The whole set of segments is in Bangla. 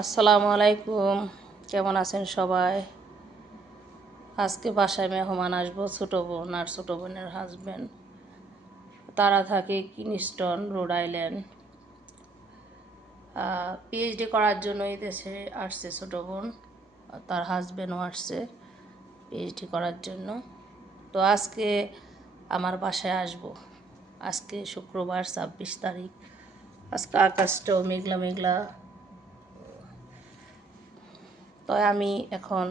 আসসালামু আলাইকুম, কেমন আছেন সবাই? আজকে বাসায় মেহমান আসবো, ছোটো বোন আর ছোটো বোনের হাজব্যান্ড। তারা থাকে কিনস্টন, রোড আইল্যান্ড। পিএইচডি করার জন্য এই দেশে আসছে ছোটো বোন, তার হাজব্যান্ডও আসছে পিএইচডি করার জন্য। তো আজকে আমার বাসায় আসবো। আজকে শুক্রবার 26 তারিখ। আজকে আকাশটাও মেঘলা মেঘলা। তো আমি এখন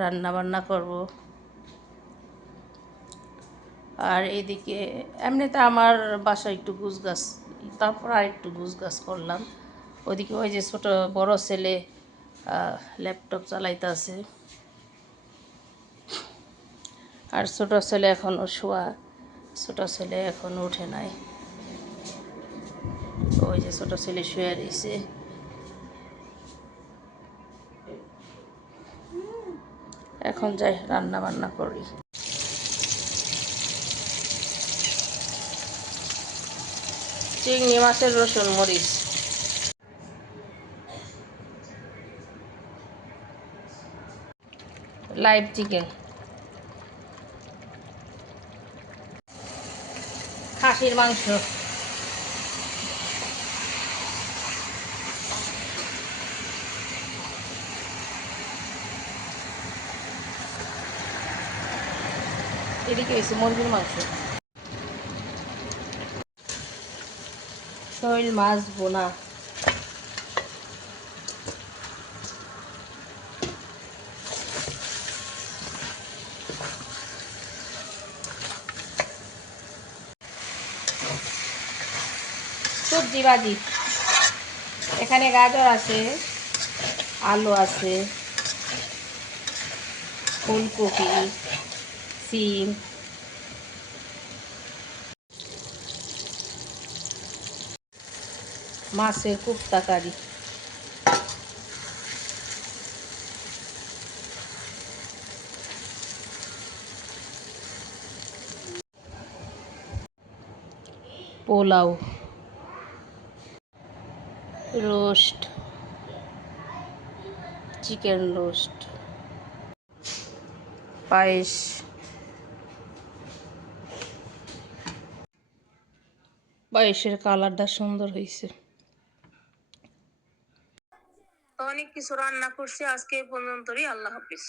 রান্না বান্না করব। আর এদিকে এমনিতে আমার বাসায় একটু গুছগাছ, তারপর আর একটু গুছগাছ করলাম। ওইদিকে ওই যে ছোটো বড় ছেলে ল্যাপটপ চালাইতেছে, আর ছোটো ছেলে এখনও শোয়া, ছোটো ছেলে এখনও উঠে নাই। ওই যে ছোটো ছেলে শুয়ে রয়েছে। এখন যাই রান্না বান্না করি। চিংড়ি মাছের রসুন মরিচ, লাইভ চিকেন, খাসির মাংস, এদিকে হয়েছে মুরগির মাংস, শৈল মাছ বোনা, সবজি ভাজি। এখানে গাজর আছে, আলু আছে, ফুলকপি, সিম, মাছের কোপ্তা কারি, পোলাও, রোস্ট, চিকেন রোস্ট, পায়েস। পায়েসের কালারটা সুন্দর হয়েছে। অনেক কিছু রান্না করছি আজকে, পর্যন্তই। আল্লাহ হাফিজ।